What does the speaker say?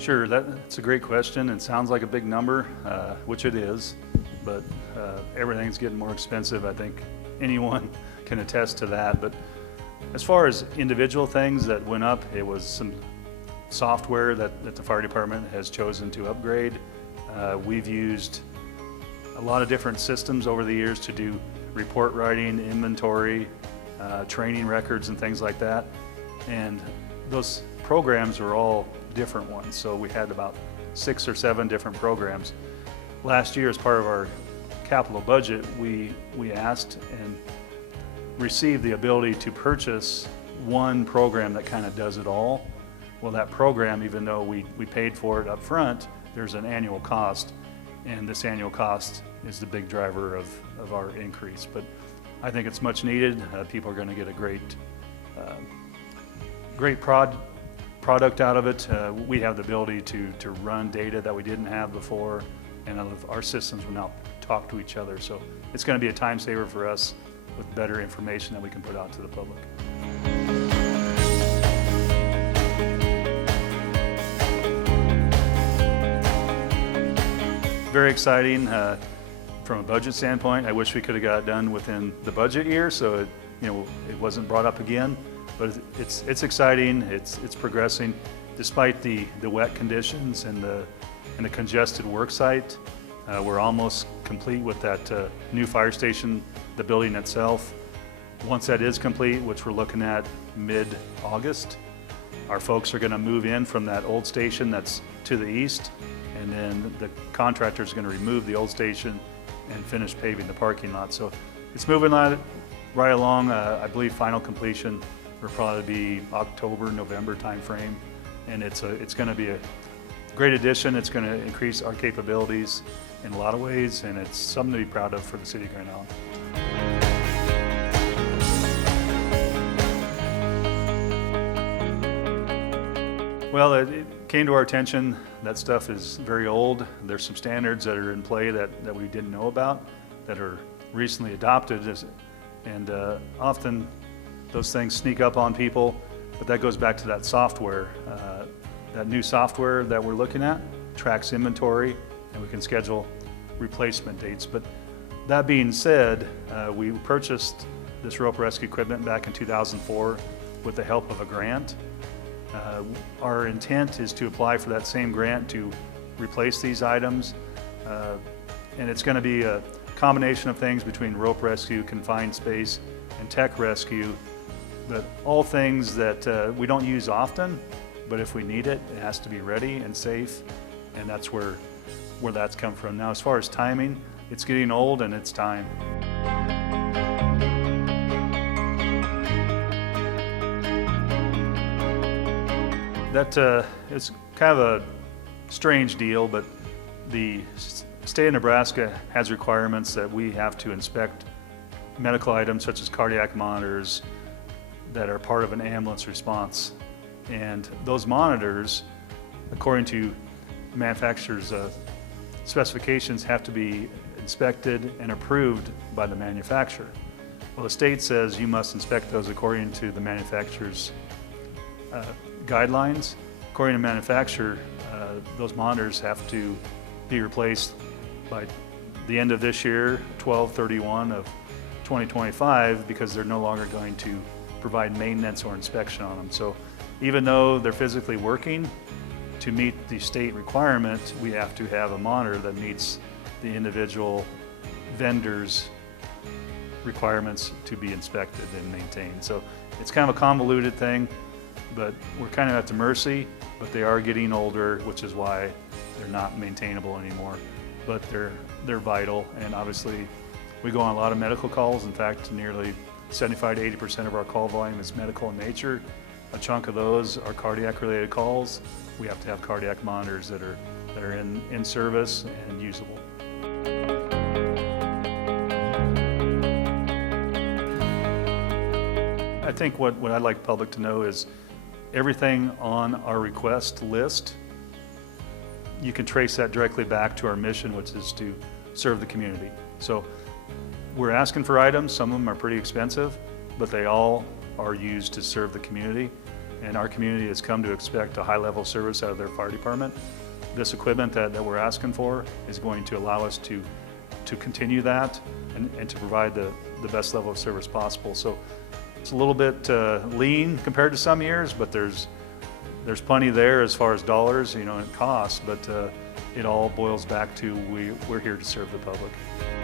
Sure, that's a great question. It sounds like a big number, which it is, but everything's getting more expensive. I think anyone can attest to that. But as far as individual things that went up, it was some software that the fire department has chosen to upgrade. We've used a lot of different systems over the years to do report writing, inventory, training records and things like that. And those programs are all different ones. So we had about 6 or 7 different programs. Last year, as part of our capital budget, we asked and received the ability to purchase one program that kind of does it all. Well, that program, even though we paid for it up front, there's an annual cost, and this annual cost is the big driver of our increase. But I think it's much needed. People are going to get a great product out of it. We have the ability to run data that we didn't have before, and our systems will now talk to each other. So it's going to be a time saver for us with better information that we can put out to the public. Very exciting. From a budget standpoint, I wish we could have got it done within the budget year, so it wasn't brought up again. But it's exciting. It's progressing, despite the wet conditions and the congested work site. We're almost complete with that new fire station, the building itself. Once that is complete, which we're looking at mid-August, our folks are going to move in from that old station that's to the east, and then the contractor is going to remove the old station and finish paving the parking lot. So it's moving right along. I believe final completion will probably be October, November timeframe, and it's going to be a great addition. It's going to increase our capabilities in a lot of ways, and it's something to be proud of for the city of Grand Island. Well, it came to our attention that stuff is very old. There's some standards that are in play that we didn't know about, that are recently adopted, and often those things sneak up on people, but that goes back to that software. That new software that we're looking at tracks inventory, and we can schedule replacement dates. But that being said, we purchased this rope rescue equipment back in 2004 with the help of a grant. Our intent is to apply for that same grant to replace these items, and it's going to be a combination of things between rope rescue, confined space, and tech rescue, but all things that we don't use often, but if we need it, it has to be ready and safe, and that's where that's come from. Now, as far as timing, it's getting old and it's time. That is kind of a strange deal, but the state of Nebraska has requirements that we have to inspect medical items such as cardiac monitors that are part of an ambulance response. And those monitors, according to manufacturers' specifications, have to be inspected and approved by the manufacturer. Well, the state says you must inspect those according to the manufacturer's guidelines. According to manufacturer, those monitors have to be replaced by the end of this year, 12/31 of 2025, because they're no longer going to provide maintenance or inspection on them. So even though they're physically working, to meet the state requirement, we have to have a monitor that meets the individual vendor's requirements to be inspected and maintained. So it's kind of a convoluted thing, but we're kind of at the mercy, but they are getting older, which is why they're not maintainable anymore. But they're vital, and obviously we go on a lot of medical calls. In fact, nearly 75 to 80% of our call volume is medical in nature. A chunk of those are cardiac related calls. We have to have cardiac monitors that are in service and usable. I think what I'd like the public to know is everything on our request list, you can trace that directly back to our mission, which is to serve the community. So we're asking for items. Some of them are pretty expensive, but they all are used to serve the community. and our community has come to expect a high level of service out of their fire department. This equipment that we're asking for is going to allow us to continue that and to provide the best level of service possible. So it's a little bit lean compared to some years, but there's plenty there as far as dollars, and costs, but it all boils back to we're here to serve the public.